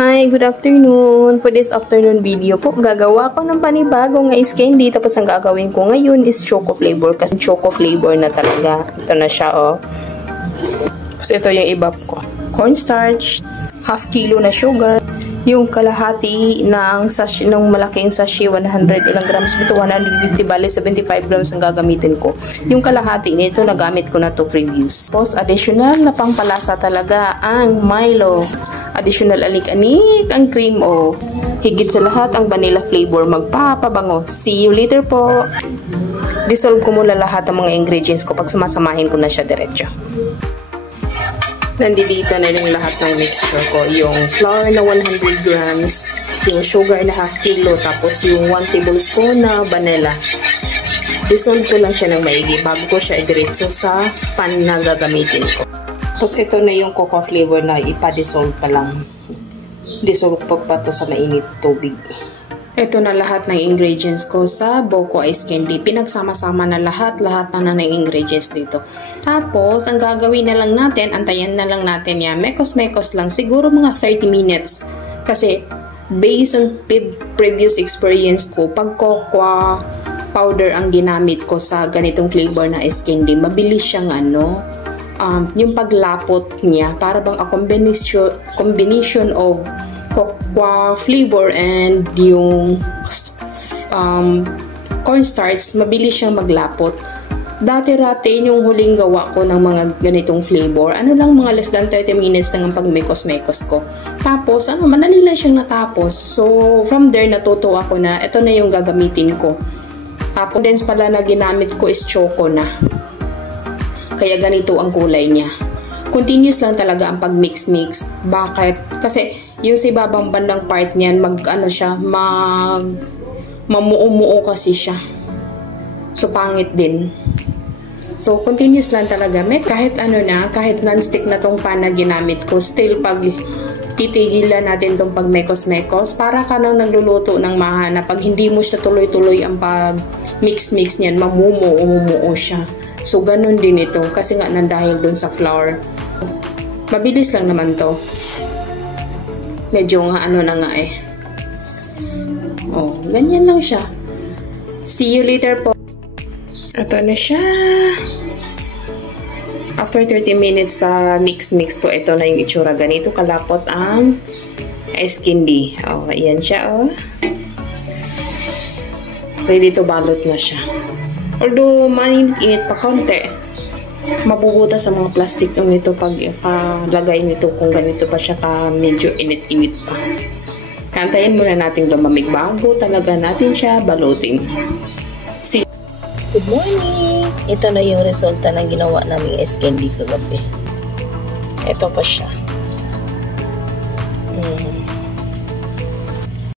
Hi, good afternoon. For this afternoon video po, gagawa ko ng panibagong ice candy. Tapos ang gagawin ko ngayon is choco flavor. Kasi choco flavor na talaga. Ito na siya, oh. Tapos ito yung iba ko. Cornstarch, half kilo na sugar, yung kalahati ng sachet, ng malaking sachet, 100 ilang grams ito, 150, bali 75 grams ang gagamitin ko. Yung kalahati nito, nagamit ko na to previous. Tapos additional na pangpalasa talaga ang Milo. Additional alik-anik ang cream o higit sa lahat ang vanilla flavor magpapabango. See you later po. Dissolve ko muna lahat ng mga ingredients ko pag sumasamahin ko na siya diretso. Nandito na rin lahat ng mixture ko. Yung flour na 100 grams, yung sugar na half kilo, tapos yung 1 tablespoon na vanilla. Dissolve ko lang siya ng maigi bago ko siya idiretso sa pan na gagamitin ko. Tapos ito na yung cocoa flavor na ipa-dissolve pa lang. Dissolve pa to sa mainit tubig. Ito na lahat ng ingredients ko sa Boko Ice Candy. Pinagsama-sama na lahat na ng ingredients dito. Tapos, ang gagawin na lang natin, antayan na lang natin yan. Mekos-mekos lang. Siguro mga 30 minutes. Kasi, based on previous experience ko, pag cocoa powder ang ginamit ko sa ganitong flavor na ice candy, mabilis siyang yung paglapot niya, para bang a combination of cocoa flavor and yung cornstarch, mabilis siyang maglapot. Dati-rati yung huling gawa ko ng mga ganitong flavor, lang mga less than 30 minutes lang ang pagmekos-mekos ko. Tapos, manali lang siyang natapos. So, from there, natuto ako na ito na yung gagamitin ko. Tapos, dense pala na ginamit ko is choco na. Kaya ganito ang kulay niya. Continuous lang talaga ang pag-mix-mix. Bakit? Kasi yung sa ibabang bandang part niyan, mamuo-muo kasi siya. So, pangit din. So, continuous lang talaga. Kahit kahit non-stick na tong pan na ginamit ko, still pag titigilan natin tong pag-mekos-mekos, para ka nang nagluluto ng mahana. Pag hindi mo siya tuloy-tuloy ang pag-mix-mix niyan, mamumuo siya. So, ganun din ito. Kasi nga, dahil dun sa flour. Mabilis lang naman to. Medyo nga Oh, ganyan lang siya. See you later po. Ito na siya. After 30 minutes sa mix-mix po, ito na yung itsura. Ganito kalapot ang ice candy. Oh, ayan siya, oh. Ready to balot na siya. Although, mainit pa konti, mabubutas sa mga plastic nito pag lagay nito kung ganito pa siya medyo init-init pa. Kantayin muna natin lumamig bago talaga natin siya balutin. See. Good morning! Ito na yung resulta ng ginawa naming ice candy kagabi. Ito pa siya.